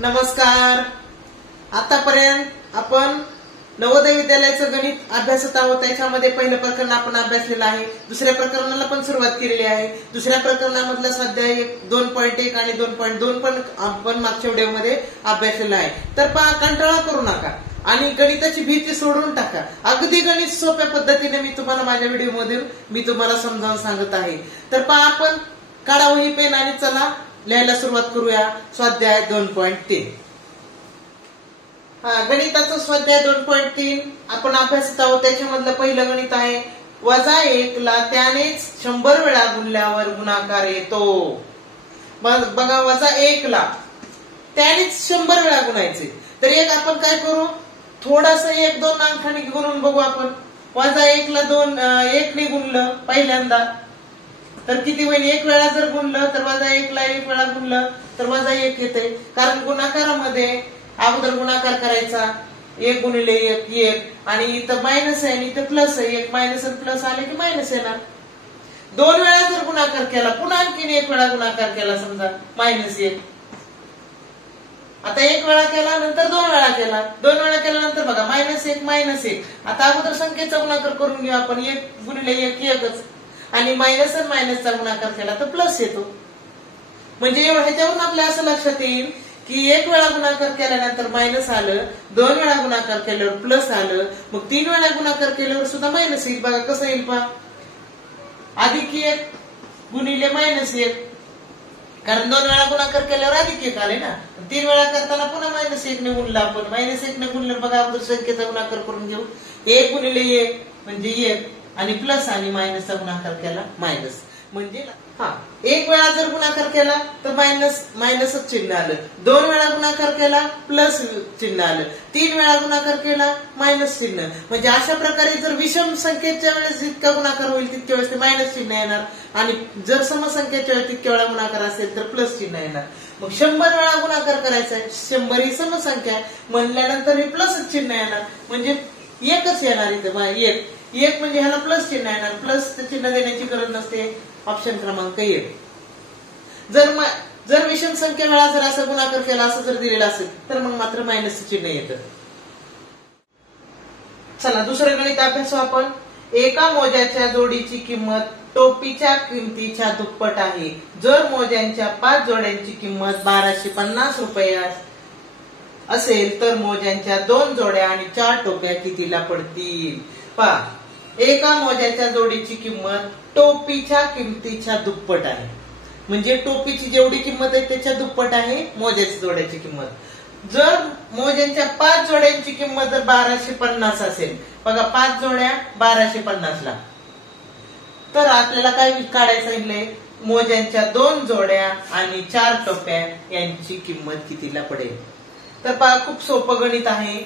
नमस्कार. आतापर्यंत आपण नवोदय विद्यालयाचं गणित अभ्यासत आहोत. त्याच्यामध्ये पहिलं प्रकरण आपण अभ्यासलेलं आहे. दुसऱ्या प्रकरणाला पण सुरुवात केलेली आहे. दुसऱ्या प्रकरणामधला स्वाध्याय 2.1 आणि 2.2 पण आपण मागच्या व्हिडिओमध्ये अभ्यासलेला आहे. तर पहा, कंटाळा करू नका आणि गणिताची भीती सोडून टाका. अगदी गणित सोप्या पद्धतीने मी तुम्हाला माझ्या व्हिडिओमध्ये तुम्हाला समजावून सांगत आहे. तर पहा, आपण काढा वही पेन आणि चला लिहायला सुरुवात करूया. स्वाध्याय 2.3. गणिताचं स्वाध्याय 2.3 आपण अभ्यासत आहोत. त्याच्यामधलं पहिलं गणित आहे -1 ला त्यानेच 100 वेळा गुणल्यावर गुणाकार येतो. बघा, -1 ला त्यानेच 100 वेळा गुणायचे. तर एक आपण काय करू, थोडस 1-2 अंकांनी गुणून बघू आपण. -1 ला 1 ने गुणलं पहिल्यांदा तर किती होईल? 1 वेळा जर गुणलं तर -1 ला 1 वेळा गुणलं तर -1 येते. कारण गुणाकारामध्ये अगोदर गुणाकार करायचा, 1 गुणिले 1 1, आणि इथं मायनस आहे आणि इथं प्लस आहे. 1 मायनस आणि प्लस आले की मायनस येणार. 2 वेळा जर गुणाकार केला, पुन्हा आणखीन 1 वेळा गुणाकार केला, समजा -1. आता 1 वेळा केला, नंतर 2 वेळा केला, 2 वेळा केल्यानंतर बघा -1 -1. आता अगोदर संख्येचा गुणाकार करून घेऊ आपण. 1 गुणिले 1 1च, आणि मायनस आणि मायनसचा गुणाकार केला तर प्लस येतो. म्हणजे ह्याच्यावरून आपल्या असं लक्षात येईल की 1 वेळा गुणाकार केल्यानंतर मायनस आलं, 2 वेळा गुणाकार केल्यावर प्लस आलं, मग 3 वेळा गुणाकार केल्यावर सुद्धा मायनस येईल. बघा कसं येईल पहा, +1 गुणिले -1, कारण 2 वेळा गुणाकार केल्यावर +1 आले ना. 3 वेळा करताना पुन्हा -1 ने गुणलं आपण. -1 ने गुणल्यावर बघा अगोदर संख्येचा गुणाकार करून घेऊ. 1 गुणिले 1 म्हणजे 1, आणि प्लस आणि मायनसचा गुणाकार केला मायनस. म्हणजे 1 वेळा जर गुणाकार केला तर मायनसच चिन्ह आलं. 2 वेळा गुणाकार केला प्लस चिन्ह आलं. 3 वेळा गुणाकार केला मायनस चिन्ह. म्हणजे अशा प्रकारे जर विषम संख्येच्या वेळेस जितका गुणाकार होईल तितक्या वेळेस ते मायनस चिन्ह येणार, आणि जर समसंख्येच्या वेळेस तितक्या वेळा गुणाकार असेल तर प्लस चिन्ह येणार. मग 100 वेळा गुणाकार करायचा आहे. 100 ही समसंख्या आहे म्हणल्यानंतर हे प्लस चिन्ह येणार, म्हणजे एकच येणार. इथं 1 म्हणजे ह्याला प्लस चिन्ह येणार. प्लस चिन्ह देण्याची गरज नसते. ऑप्शन क्रमांक 1. जर विषम संख्या वेळा जर असं गुणाकार केला, असं जर दिलेलं असेल तर मग मात्र मायनस चिन्ह येतं. चला दुसरं गणित अभ्यासू आपण. एका मोज्याच्या जोडीची किंमत टोपीच्या किमतीच्या दुप्पट आहे. जर मोज्यांच्या 5 जोड्यांची किंमत 1250 रुपये असेल तर मोज्यांच्या 2 जोड्या आणि 4 टोप्या कितीला पडतील? पहा, एका मोज्याच्या जोडीची किंमत टोपीच्या किमतीच्या दुप्पट आहे. म्हणजे टोपीची जेवढी किंमत आहे त्याच्या दुप्पट आहे मोज्याच्या जोड्याची किंमत. जर मोज्यांच्या 5 जोड्यांची किंमत जर 1250 असेल, बघा 5 जोड्या 1250 ला, तर आपल्याला काय काढायचं सांगितलंय? मोज्यांच्या 2 जोड्या आणि 4 टोप्या यांची किंमत कितीला पडेल. तर पहा, खूप सोपं गणित आहे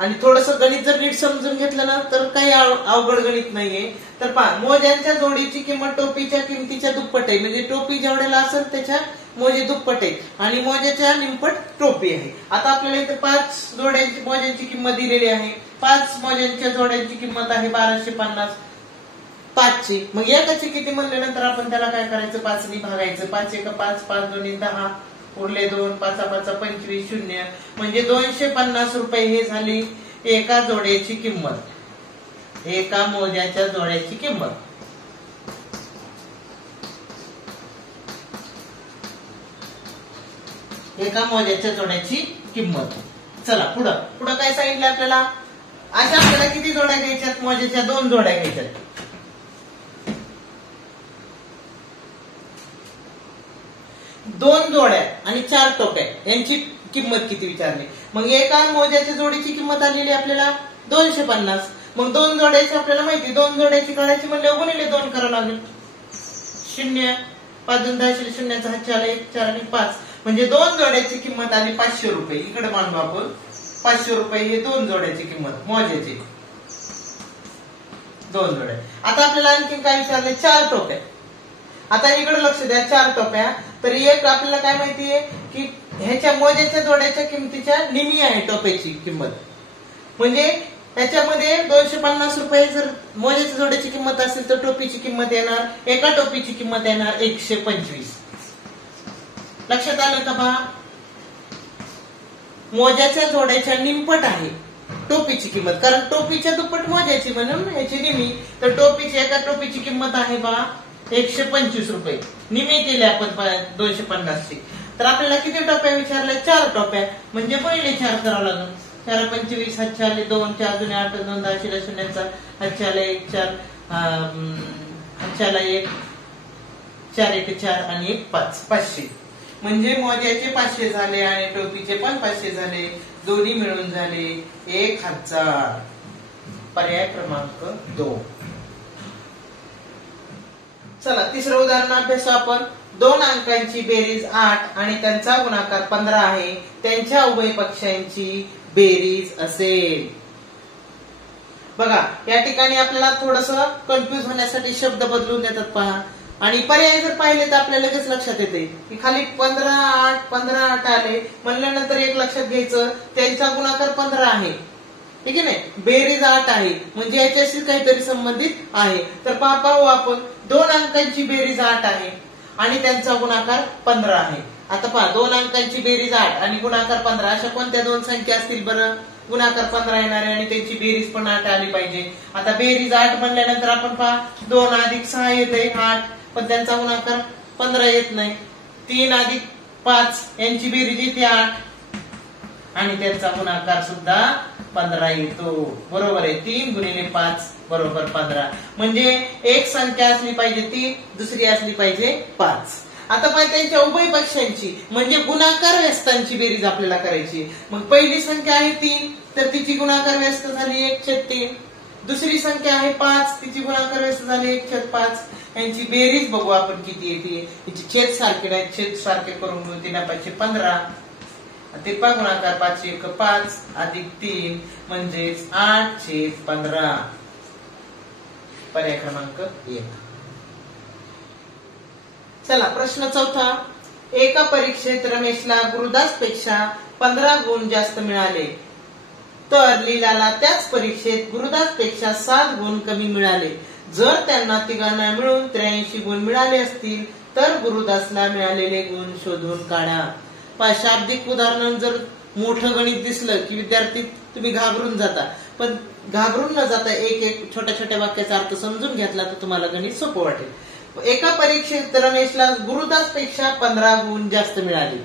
आणि थोडस गणित जर नीट समजून घेतलं ना तर काही अवघड गणित नाहीये. तर पहा, मोज्यांच्या जोडीची किंमत टोपीच्या किमतीच्या दुप्पट आहे. म्हणजे टोपी जेवढ्याला असेल त्याच्या मोजे दुप्पट आहे आणि मोज्याच्या निमपट टोपी आहे. आता आपल्याला इथे 5 जोड्यांची मोज्यांची किंमत दिलेली आहे. 5 मोज्यांच्या जोड्यांची किंमत आहे 1250. 5ची मग एकाची किती म्हणल्यानंतर आपण त्याला काय करायचं? 5 ने भागायचं. 5 1 5, 5 2 10, उरले 2, 5 5 25, 0. म्हणजे 250 रुपये हे झाली एका जोड्याची किंमत, एका मोज्याच्या जोड्याची किंमत. एका मोज्याच्या जोड्याची किंमत. चला पुढं काय सांगितलं आपल्याला? अशा आपल्याला किती जोड्या घ्यायच्यात? मोज्याच्या 2 जोड्या घ्यायच्यात. 2 जोड्या आणि 4 टोप्या यांची किंमत किती विचारली. मग एका मोज्याच्या जोडीची किंमत आलेली आपल्याला 250. मग 2 जोड्याची आपल्याला माहिती, 2 जोड्याची काढायची म्हणजे गुणिले 2 करावं लागेल. 0 5 2 10, 0चा हात 4 1 4 आणि 5, म्हणजे 2 जोड्याची किंमत आली 500 रुपये. इकडे मांडू आपण 500 रुपये हे 2 जोड्याची किंमत मोज्याची. 2 जोड्या. आता आपल्याला आणखी काय विचारले? 4 टोप्या. आता इकडे लक्ष द्या, 4 टोप्या. तर एक आपल्याला काय माहितीये की ह्याच्या मोज्याच्या जोड्याच्या किमतीच्या निम्मी आहे टोप्याची किंमत. म्हणजे त्याच्यामध्ये 250 रुपये जर मोज्याच्या जोड्याची किंमत असेल तर टोपीची किंमत येणार, एका टोपीची किंमत येणार 125. लक्षात आलं का पहा? मोज्याच्या जोड्याच्या निमपट आहे टोपीची किंमत, कारण टोपीच्या दुप्पट मोज्याची म्हणून याची निमी. तर टोपीची एका टोपीची किंमत आहे बघा 125 रुपये. निमी केले आपण 250ची. तर आपल्याला किती टोप्या विचारल्या? 4 टोप्या. म्हणजे पहिले 4 करावं लागेल. 4 25 हातचे आले 2, 4 जुने 8, 2 10 शून्याचा हातचे आले 1 4 हातचे आला 1 4 1 4 आणि 1 5 500. म्हणजे मोज्याचे 500 झाले आणि टोपीचे पण 500 झाले. दोन्ही मिळून झाले 1000. पर्याय क्रमांक 2. चला तिसरं उदाहरण अभ्यासू आपण. 2 अंकांची बेरीज 8 आणि त्यांचा गुणाकार 15 आहे. त्यांच्या उभय पक्षांची बेरीज असेल. बघा या ठिकाणी आपल्याला थोडस कन्फ्युज होण्यासाठी शब्द बदलून देतात पहा. आणि पर्याय जर पाहिले तर आपल्याला लगेच लक्षात येते की खाली 15 8 आले म्हणल्यानंतर एक लक्षात घ्यायचं त्यांचा गुणाकार 15 आहे. ठीक आहे नाही, बेरीज 8 आहे म्हणजे याच्याशी काहीतरी संबंधित आहे. तर पाहू आपण 2 अंकांची बेरीज 8 आहे आणि त्यांचा गुणाकार 15 आहे. आता पहा 2 अंकांची बेरीज 8 आणि गुणाकार 15 अशा कोणत्या 2 संख्या असतील बरं? गुणाकार 15 येणार आहे आणि त्यांची बेरीज पण 8 आली पाहिजे. आता बेरीज 8 म्हणल्यानंतर आपण पहा 2 अधिक 6 येते 8, पण त्यांचा गुणाकार 15 येत नाही. 3 अधिक 5 यांची बेरीज येते 8 आणि त्यांचा गुणाकार सुद्धा 15 येतो. बरोबर आहे. 3 गुणिले 5 बरोबर 15. म्हणजे एक संख्या असली पाहिजे 3, दुसरी असली पाहिजे 5. आता पाहिजे त्यांच्या उभय पक्षांची म्हणजे गुणाकार व्यस्तांची बेरीज आपल्याला करायची. मग पहिली संख्या आहे 3 तर तिची गुणाकार व्यस्त झाली 1/3. दुसरी संख्या आहे 5 तिची गुणाकार व्यस्त झाली 1/5. यांची बेरीज बघू आपण किती येते. याची छेद सारखे नाही, छेद सारखे करून घेऊ. 3 × 15 ते गुणाकार 5 × 5 अधिक 3 म्हणजेच 8/15. पर्याय क्रमांक 1. चला प्रश्न 4. एका परीक्षेत रमेशला गुरुदास पेक्षा 15 गुण जास्त मिळाले तर लीलाला त्याच परीक्षेत गुरुदास पेक्षा 7 गुण कमी मिळाले. जर त्यांना तिघांना मिळून 83 गुण मिळाले असतील तर गुरुदासला मिळालेले गुण शोधून काढा. शाब्दिक उदाहरण जर मोठं गणित दिसलं की विद्यार्थी तुम्ही घाबरून जाता, पण घाबरून न जाता एक छोट्या छोट्या वाक्याचा अर्थ समजून घेतला तर तुम्हाला गणित सोपं वाटेल. एका परीक्षेत रमेशला गुरुदास पेक्षा 15 गुण जास्त मिळाले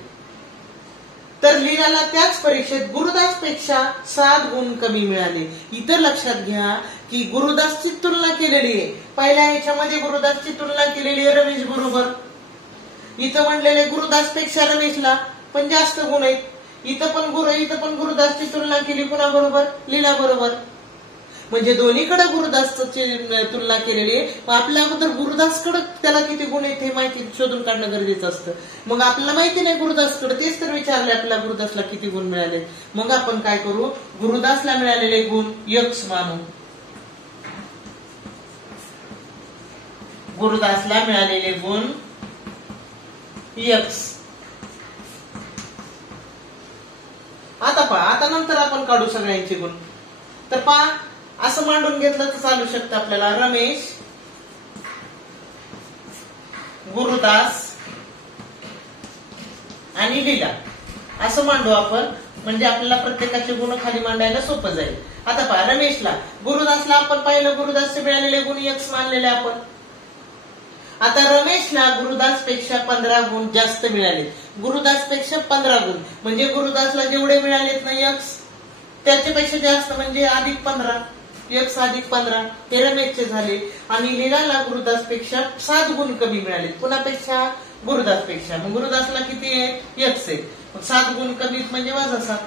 तर लीलाला त्याच परीक्षेत गुरुदास पेक्षा 7 गुण कमी मिळाले. इथं लक्षात घ्या की गुरुदासची तुलना केलेली आहे. पहिल्या ह्याच्यामध्ये गुरुदासची तुलना केलेली आहे रमेश बरोबर. इथं म्हणलेले गुरुदास पेक्षा रमेशला पण जास्त गुण आहेत. इथं पण गुरुदासची तुलना केली कुणा बरोबर? लीला बरोबर. म्हणजे दोन्हीकडे गुरुदासची तुलना केलेली आहे. आपल्या अगोदर गुरुदासकडे त्याला किती गुण आहेत हे माहिती शोधून काढणं गरजेचं असतं. मग आपल्याला माहिती नाही गुरुदासकडे, तेच तर विचारले आपल्याला गुरुदासला किती गुण मिळाले. मग आपण काय करू? गुरुदासला मिळालेले गुण x मानू. गुरुदासला मिळालेले गुण x. आता पहा, आता नंतर आपण काढू सगळ्यांचे गुण. तर पहा असं मांडून घेतलं तर चालू शकतं आपल्याला. रमेश, गुरुदास आणि लीला असं मांडू आपण. म्हणजे आपल्याला प्रत्येकाचे गुण खाली मांडायला सोपं जाईल. आता पहा रमेशला, गुरुदासला आपण पाहिलं गुरुदासचे मिळालेले गुण x मानलेले आपण. आता रमेशला गुरुदास पेक्षा 15 गुण जास्त मिळाले. गुरुदास पेक्षा 15 गुण म्हणजे गुरुदासला जेवढे मिळालेत ना x त्याच्यापेक्षा जास्त म्हणजे अधिक 15. x अधिक 15 हे रमेशचे झाले. आणि लीलाला गुरुदास पेक्षा 7 गुण कमी मिळाले. कुणापेक्षा? गुरुदास पेक्षा. मग गुरुदासला किती आहे? x आहे. मग 7 गुण कमी म्हणजे -7.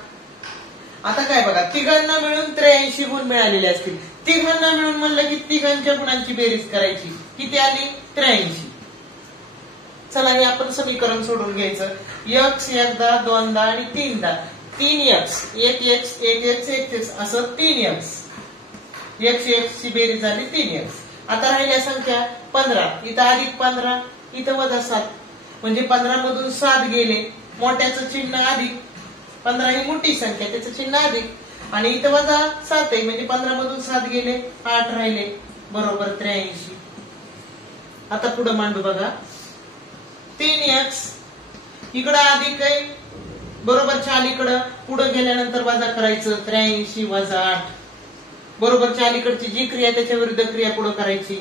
आता काय बघा, तिघांना मिळून 83 गुण मिळालेले असतील. तिघांना मिळून म्हणलं की तिघांच्या गुणांची बेरीज करायची. किती आली? 83. चला हे आपण समीकरण सोडून घ्यायचं. x एकदा, दोनदा आणि तीनदा. 3x 1x 1x 1x असं 3x. x ची बेरीज झाली 3x. आता राहिल्या संख्या 15. इथं अधिक 15, इथं -7 म्हणजे 15 मधून 7 गेले. मोठ्याचं चिन्ह अधिक, 15 ही मोठी संख्या त्याचं चिन्ह अधिक, आणि इथं -7 आहे म्हणजे 15 मधून 7 गेले, 8 राहिले बरोबर 83. आता पुढे मांडू बघा. 3x इकडं अधिक आहे बरोबरच्या अलीकडं पुढे गेल्यानंतर वजा करायचं 83 वजा 8. बरोबरच्या अलीकडची जी क्रिया त्याच्या विरुद्ध क्रिया पुढे करायची.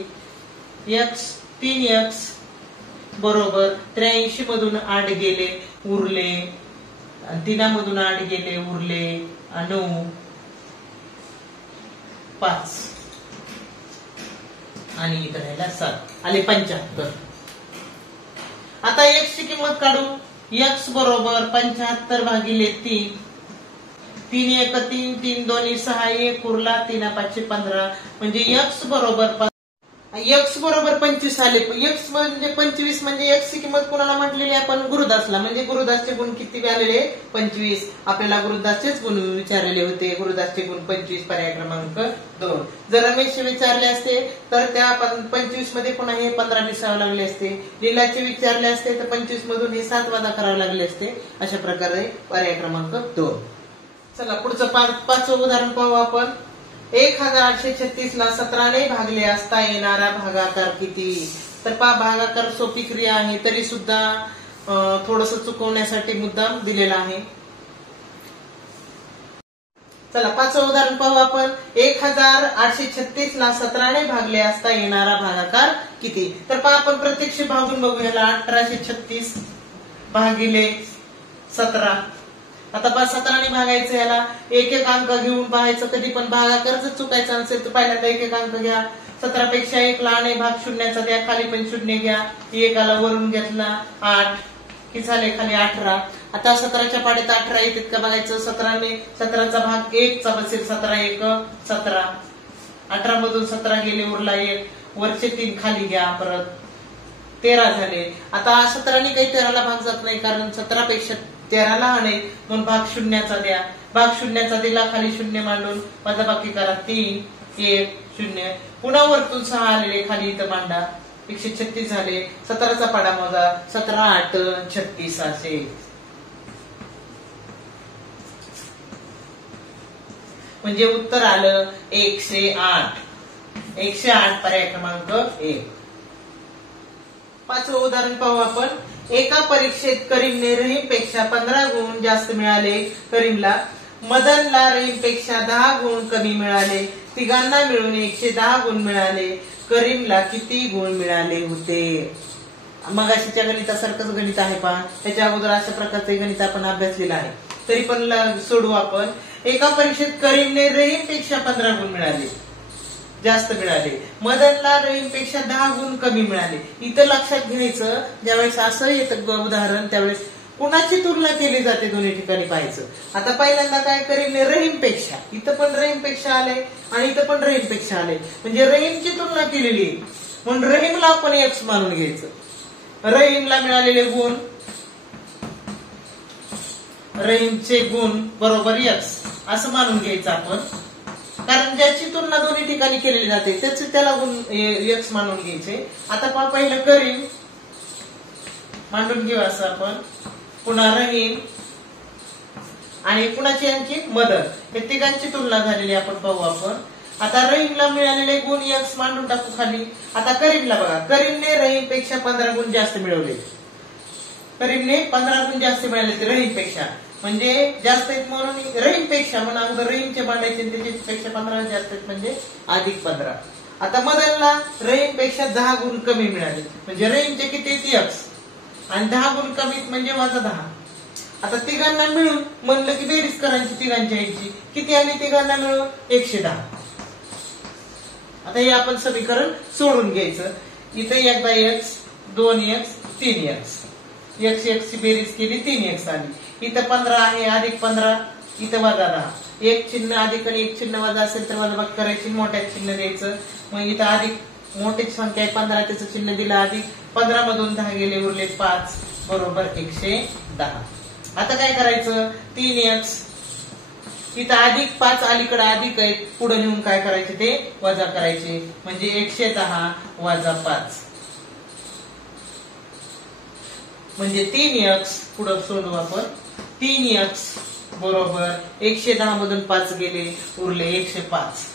x 3x बरोबर 83 मधून 8 गेले उरले, 3 मधून 8 गेले उरले 9 5 आणि इथं राहिला 7 आले 75. आता x ची किंमत काढू. x बरोबर 75 भागिले 3. 3 1 3 3 2 6 1 उरला 3 5 15 म्हणजे x बरोबर 25 आले. x म्हणजे 25 म्हणजे x ची किंमत कोणाला म्हटलेली आपण गुरुदासला. म्हणजे गुरुदासचे गुण किती आलेले 25. आपल्याला गुरुदासचेच गुण विचारलेले होते. गुरुदासचे गुण 25 पर्याय क्रमांक 2. जर रमेशचे विचारले असते तर त्या 25 मध्ये पुन्हा हे 15 मिसळावे लागले असते. लीलाचे विचारले असते तर 25 मधून हे 7 वजा करावे लागले असते. अशा प्रकारे पर्याय क्रमांक 2. चला पुढचं 5चं उदाहरण पाहू आपण. 1836 ला 17 ने भागले असता येणारा भागाकार किती. तर भागाकार सोपी क्रिया आहे तरी सुद्धा थोडस चुकवण्यासाठी मुद्दाम दिलेला आहे. चला 5चं उदाहरण पाहू आपण. 1836 ला 17 ने भागले असता येणारा भागाकार किती. तर आपण प्रत्यक्ष भागून बघू. याला 1836 भागिले 17. आता 17 ने भागायचं. याला एक एक अंक घेऊन पाहायचं. कधी पण भागाकार जर चुकायचा असेल तर पहिल्यांदा एक एक अंक घ्या. 17 पेक्षा 1 लहान आहे भाग शून्याचा द्या. खाली पण शून्य घ्या. एकाला वरून घेतला 8 किती झाले खाली 18. आता 17च्या पाड्यात 18 येतात का बघायचं. 17 ने 17चा भाग 1 चा बसेल. 17 1 17. 18 मधून 17 गेले उरला 1. वरचे 3 खाली घ्या. परत 13 झाले. आता 17 ने काही 13 ला भाग जात नाही कारण 17 पेक्षा 13 लहान आहे म्हणून भाग शून्याचा द्या. भाग शून्याचा दिला. खाली शून्य मांडून वजाबाकी करा. 3 1 0. पुन्हा वरतून 6 आलेले खाली इथं मांडा. 136 झाले. 17चा पाडा मोजा. 17 8 36 असे. म्हणजे उत्तर आलं 108. 108 पर्याय क्रमांक 1. 5चं उदाहरण पाहू आपण. एका परीक्षेत करीमने रहीमपेक्षा 15 गुण जास्त मिळाले करीमला. मदनला रहीमपेक्षा 10 गुण कमी मिळाले. तिघांना मिळून 110 गुण मिळाले. करीमला किती गुण मिळाले होते. मगाशीच्या गणितासारखंच गणित आहे पहा. त्याच्या अगोदर अशा प्रकारचे गणित आपण अभ्यासलेलं आहे तरी पण सोडू आपण. एका परीक्षेत करीमने रहीमपेक्षा 15 गुण मिळाले जास्त मिळाले. मदनला रहीमपेक्षा 10 गुण कमी मिळाले. इथं लक्षात घ्यायचं ज्यावेळेस असं येतं उदाहरण त्यावेळेस कुणाची तुलना केली जाते दोन्ही ठिकाणी पाहायचं. आता पहिल्यांदा काय करीमने रहीमपेक्षा. इथं पण रहीमपेक्षा आले आणि इथं पण रहीमपेक्षा आले म्हणजे रहीमची तुलना केलेली आहे म्हणून रहीमला आपण x मानून घ्यायचं. रहीमला मिळालेले गुण रहीमचे गुण बरोबर x असं मानून घ्यायचं आपण. कारण ज्याची तुलना दोन्ही ठिकाणी केलेली जाते त्याचे त्याला गुण x मानून घ्यायचे. आता पहिलं करीम मांडून घेऊ असं आपण. पुन्हा रहीम आणि कुणाची यांची मदन. हे तिघांची तुलना झालेली आपण पाहू आपण. आता रहीमला मिळालेले गुण x मांडून टाकू खाली. आता करीमला बघा. करीमने रहीमपेक्षा 15 गुण जास्त मिळवले. करीमने 15 गुण जास्त मिळाले रहीमपेक्षा म्हणजे जास्त आहेत म्हणून रहीमपेक्षा म्हणून अगोदर रहीमचे मांडायचे त्याच्यापेक्षा 15 जास्त आहेत म्हणजे अधिक 15. आता मदनला रहीमपेक्षा 10 गुण कमी मिळाले म्हणजे रहीमचे किती x आणि 10 गुण कमी म्हणजे वजा 10. आता तिघांना मिळून म्हणलं की बेरीज करायची तिघांच्या याची किती आली तिघांना मिळून 110. आता हे आपण समीकरण सोडून घ्यायचं. इथे एकदा x 2x 3x x ची बेरीज केली 3x आली. इथं 15 आहे अधिक 15 इथं वजा 10. एक चिन्ह अधिक आणि एक चिन्ह वजा असेल तर वजाबाकी करायची मोठ्यात चिन्ह द्यायचं. मग इथं अधिक मोठी संख्या आहे 15 त्याचं चिन्ह दिलं अधिक. 15 मधून 10 गेले उरले 5 बरोबर 110. आता काय करायचं 3x इथं अधिक 5 अलीकडे अधिक आहे पुढे नेऊन काय करायचे ते वजा करायचे म्हणजे 110 वजा 5 म्हणजे 3x पुढे सोडू आपण. 3x बरोबर 110 मधून 5 गेले उरले 105.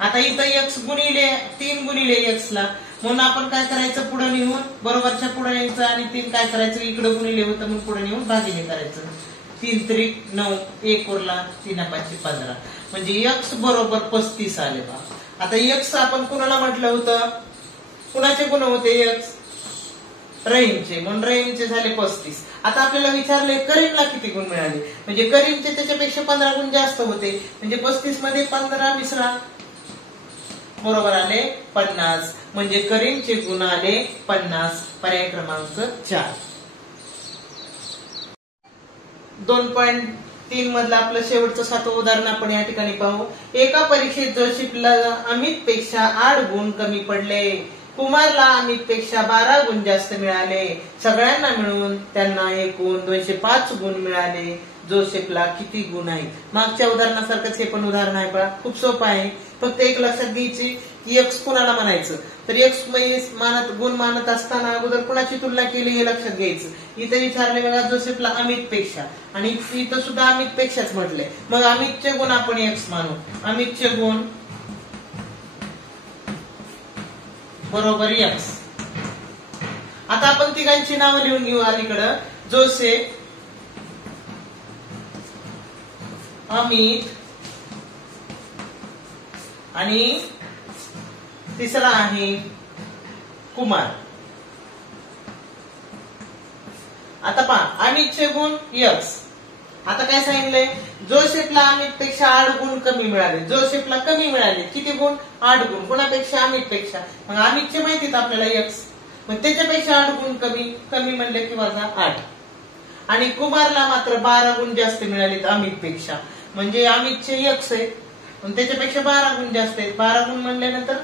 आता इथं x गुणिले 3 गुणिले x ला म्हणून आपण काय करायचं पुढे नेऊन बरोबरच्या पुढे यायचं आणि 3 काय करायचं इकडे गुणिले होतं म्हणून पुढे नेऊन भागिले करायचं. 3 त्रिक 9, 1 उरला 3 5 15 म्हणजे x बरोबर 35 आले बा. आता x आपण कुणाला म्हटलं होतं, कुणाचे गुण होते x, रहीमचे, म्हणून रहीमचे झाले 35. आता आपल्याला विचारले करीमला किती गुण मिळाले, म्हणजे करीमचे त्याच्यापेक्षा 15 गुण जास्त होते, म्हणजे 35 मध्ये 15 मिसळा, बरोबर आले 50. म्हणजे करीमचे गुण आले 50. पर्याय क्रमांक 4. 2.3 मधलं आपलं शेवटचं 7वं उदाहरण आपण या ठिकाणी पाहू. एका परीक्षेत जोसेफला अमित पेक्षा 8 गुण कमी पडले. कुमारला अमित पेक्षा 12 गुण जास्त मिळाले. सगळ्यांना मिळून त्यांना एकूण 205 गुण मिळाले. जोसेफला किती गुण आहेत? मागच्या उदाहरणासारखंच हे पण उदाहरण आहे बघा, खूप सोपं आहे. फक्त एक लक्षात घ्यायची की एक्स कुणाला म्हणायचं, तर एक्स गुण मानत असताना अगोदर कुणाची तुलना केली हे लक्षात घ्यायचं. इथे विचारले बघा जोसेफला अमित पेक्षा, आणि इथं सुद्धा अमित पेक्षाच म्हटलंय. मग अमितचे गुण आपण एक्स मानू. अमितचे गुण बरोबर एक्स. आता आपण तिघांची नावं लिहून घेऊ अलीकडं. जोसेफ, अमित आणि तिसरा आहे कुमार. आता पहा अमितचे गुण एक्स. आता काय सांगितलंय, जोसेफला अमित पेक्षा 8 गुण कमी मिळाले. जोसेफला कमी मिळाले किती गुण? 8 गुण. कोणापेक्षा? अमित पेक्षा. मग अमितचे माहितीत आपल्याला एक्स, मग त्याच्यापेक्षा 8 गुण कमी म्हणले की वजा 8. आणि कुमारला मात्र 12 गुण जास्त मिळालेत अमित पेक्षा, म्हणजे अमितचे एक्स आहे त्याच्यापेक्षा 12 गुण जास्त आहेत. 12 गुण म्हणल्यानंतर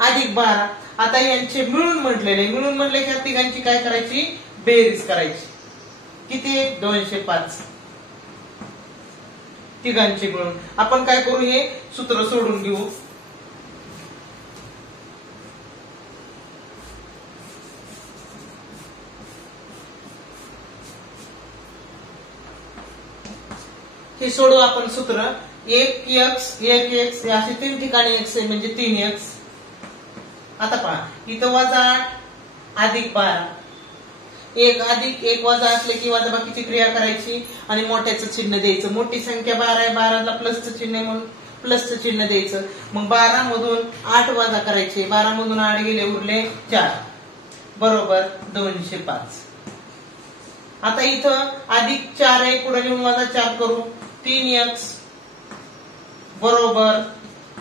अधिक 12. आता यांचे मिळून म्हटलेले, मिळून म्हणले की तिघांची काय करायची? बेरीज करायची. किती? 205. तिघांची मिळून आपण काय करू, हे सूत्र सोडून घेऊ. हे सोडू आपण सूत्र. 1x 1x असे 3 ठिकाणी x आहे म्हणजे 3x. आता पहा इथं वजा 8 अधिक 12. 1 अधिक 1 वजा असले की वजा बाकीची क्रिया करायची आणि मोठ्याचं चिन्ह द्यायचं. मोठी संख्या 12 आहे, 12ला प्लसचं चिन्ह म्हणून प्लसचं चिन्ह द्यायचं. मग 12 मधून 8 वजा करायचे. 12 मधून 8 गेले, उरले 4 बरोबर 205. आता इथं अधिक 4 आहे, पुढे लिहून वजा 4 करू. 3x बरोबर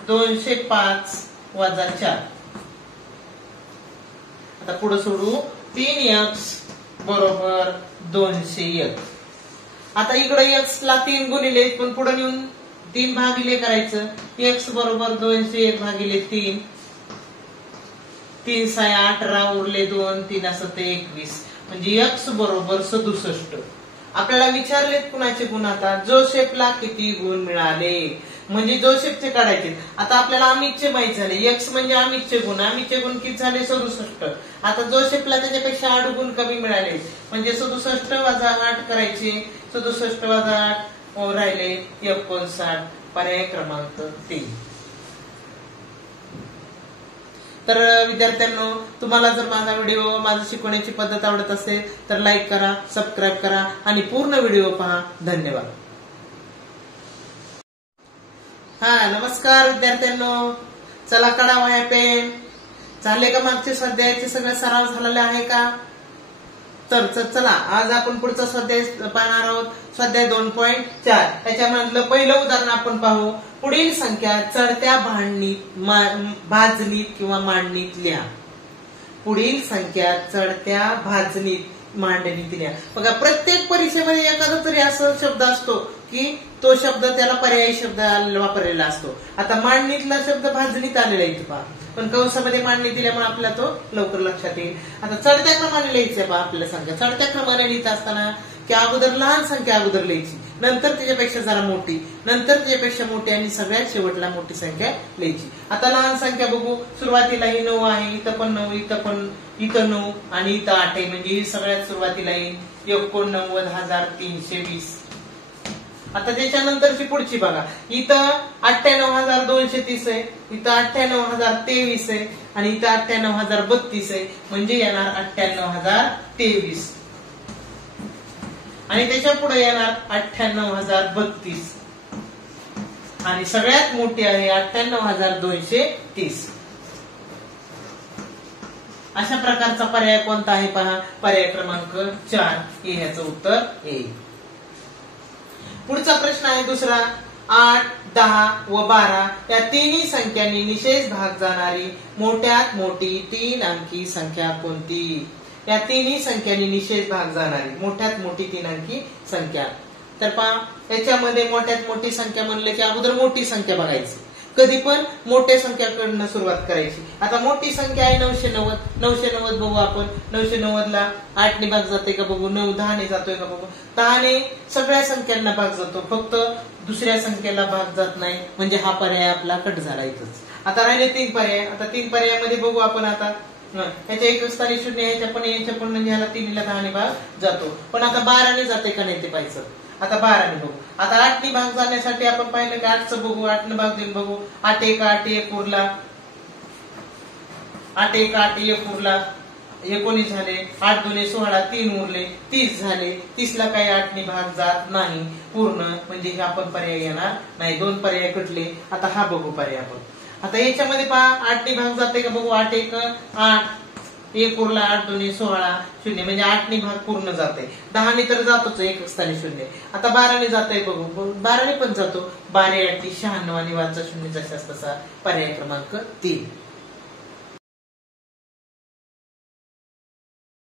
205 वजा 4. आता पुढे सोडू. 3x बरोबर 201. आता इकडे x ला 3 गुणिले, पण पुढे नेऊन 3 भागिले करायचं. x बरोबर 201 भागिले 3. 3 6 18 उरले 2, 3 असं ते 21. म्हणजे x बरोबर 67. आपल्याला विचारलेत कुणाचे गुण? आता जोसेफला किती गुण मिळाले, म्हणजे जोसेफचे काढायचे. आता आपल्याला अमितचे माहित झाले. एक्स म्हणजे अमितचे गुण. अमितचे गुण किती झाले? 67. आता जोसेफला त्याच्यापेक्षा 8 गुण कमी मिळाले, म्हणजे 67 वजा 8 करायचे. 67 वजा 8 राहिले 59. पर्याय क्रमांक 3. तर विद्यार्थ्यांनो, तुम्हाला जर माझा व्हिडिओ, माझी शिकवण्याची पद्धत आवडत असेल तर लाईक करा, सबस्क्राईब करा आणि पूर्ण व्हिडिओ पहा. धन्यवाद. नमस्कार विद्यार्थ्यांनो. चला काढा वह्या पेन. झाले का मागचे स्वाध्यायाचे सगळे सराव झालेले आहे का? तर चला आज आपण पुढचा स्वाध्याय पाहणार आहोत. स्वाध्याय 2.4. त्याच्यामधलं पहिलं उदाहरण आपण पाहू. पुढील संख्या चढत्या भाजणीत किंवा मांडणीत लिहा. पुढील संख्या चढत्या भाजणीत मांडणीत लिहा. बघा प्रत्येक परीक्षेमध्ये एखादा तरी असा शब्द असतो की तो शब्द त्याला पर्यायी शब्द वापरलेला असतो. आता मांडणीतला शब्द भाजणीत आलेला आहे पहा, पण कंसामध्ये मांडणी दिल्यामुळे आपल्याला तो लवकर लक्षात येईल. आता चढत्या क्रमाने लिहायचं पहा. आपल्या संख्या चढत्या क्रमाने लिहित असताना की अगोदर लहान संख्या अगोदर लिहायची, नंतर त्याच्यापेक्षा जरा मोठी, नंतर त्याच्यापेक्षा मोठी आणि सगळ्यात शेवटला मोठी संख्या लिहायची. आता लहान संख्या बघू. सुरुवातीला ही 9 आहे, इथं पण 9, इथं 9 आणि इथं 8 आहे, म्हणजे ही सगळ्यात सुरुवातीला येईल 89,320. आता त्याच्यानंतरची पुढची बघा. इथं 98,230 आहे, इथं 98,023 आहे आणि इथं 98,032 आहे, म्हणजे येणार 98,023. आणि त्याच्या पुढे येणार 98,032 आणि सगळ्यात मोठी आहे 98,230. अशा प्रकारचा पर्याय कोणता आहे पहा, पर्याय क्रमांक 4 हे ह्याचं उत्तर येईल. पुढचा प्रश्न आहे दुसरा. 8, 10 व 12 या तिन्ही संख्यांनी निशेष भाग जाणारी मोठ्यात मोठी 3 अंकी संख्या कोणती? या तिन्ही संख्यांनी निशेष भाग जाणारी मोठ्यात मोठी 3 अंकी संख्या. तर पहा याच्यामध्ये मोठ्यात मोठी संख्या म्हणलं की अगोदर मोठी संख्या बघायची. कधी पण मोठ्या संख्याकडनं सुरुवात करायची. आता मोठी संख्या आहे 990. 990 बघू आपण. 990 ला 8 ने भाग जाते का बघू, 9 10 ने जातोय का बघू. 10 ने सगळ्या संख्यांना भाग जातो, फक्त दुसऱ्या संख्येला भाग जात नाही, म्हणजे हा पर्याय आपला कट झाला इथंच. आता राहिले 3 पर्याय. आता 3 पर्यायामध्ये बघू आपण. आता ह्याच्या 1 स्थानी 0 याच्या पण म्हणजे ह्याला 3 ला 10 ने भाग जातो, पण आता 12 ने जाते का नाही ते पाहायचं. आता 12 ने बघू. आता 8 ने भाग जाण्यासाठी आपण पाहिलं की 8चं बघू, 8 ने भाग देऊन बघू. 8 1 8 1 उरला, 8 1 8 1 उरला, 19 झाले. 8 2 16 3 उरले, 30 झाले. 30 ला काही 8 ने भाग जात नाही पूर्ण, म्हणजे हे आपण पर्याय येणार नाही. 2 पर्याय कटले. आता हा बघू पर्याय आपण. आता याच्यामध्ये पहा 8 ने भाग जाते का बघू. 8 1 8 1 उरला, 8 2 16 0, म्हणजे 8 ने भाग पूर्ण जाते. 10 ने तर जातोच 1 स्थानी 0. आता 12 ने जातोय बघू. 12 ने पण जातो. 12 8 96 आणि 5 0 जशास तसा पर्याय क्रमांक 3.